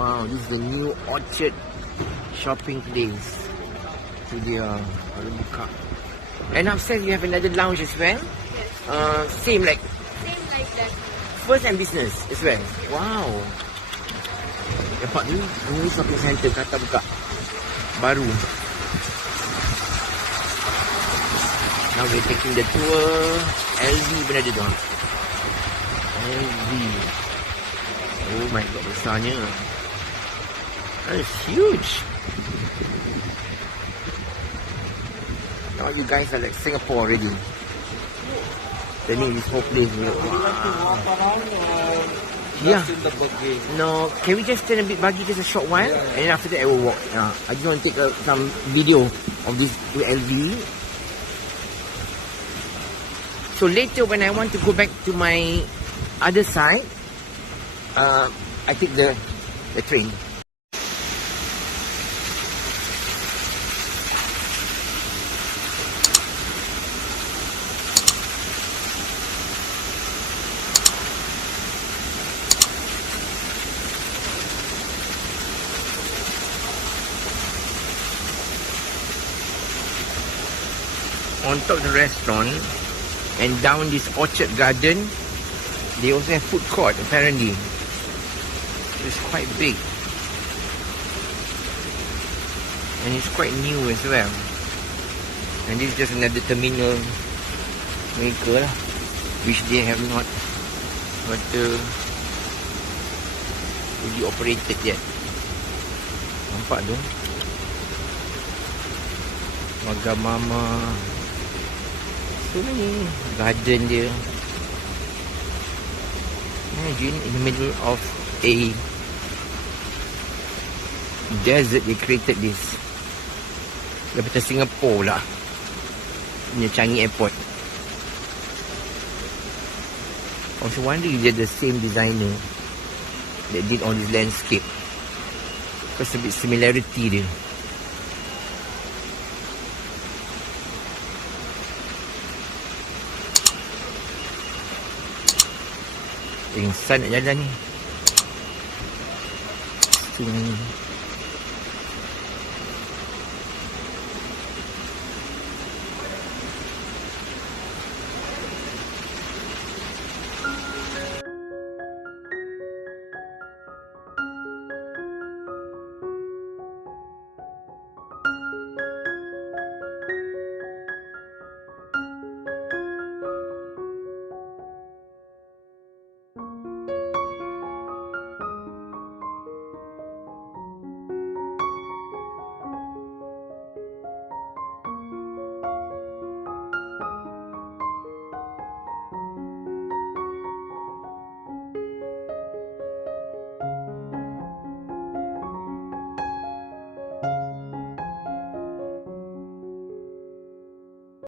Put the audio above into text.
Wow, this is the new Orchard shopping place. Itu dia, baru buka. And upstairs you have another lounge as well. Yes. Same like that. first and business as well. Wow. Nampak ni, ini shopping center kata buka baru. Now we're taking the tour. LV pun ada tu. LV. Oh my god, besarnya. That is huge. Now you guys are like Singapore already. Turning this whole place. Would you like to walk around or Yeah. just in the buggy? No, can we just turn a bit buggy just a short while? Yeah. And then after that I will walk. I just want to take some video of this LV. So later when I want to go back to my other side, I take the train. On top of the restaurant and down this orchard garden, they also have food court apparently. It's quite big and it's quite new as well. And this is just another terminal maker lah, which they have not fully operated yet. Nampak tu Wagamama. So many garden dia. Imagine in the middle of a desert they created this. Daripada Singapore lah, punya Changi Airport. I was wondering if they're the same designer that did all this landscape, because a bit similarity dia. Insan nak jalan ni. Sungai ni.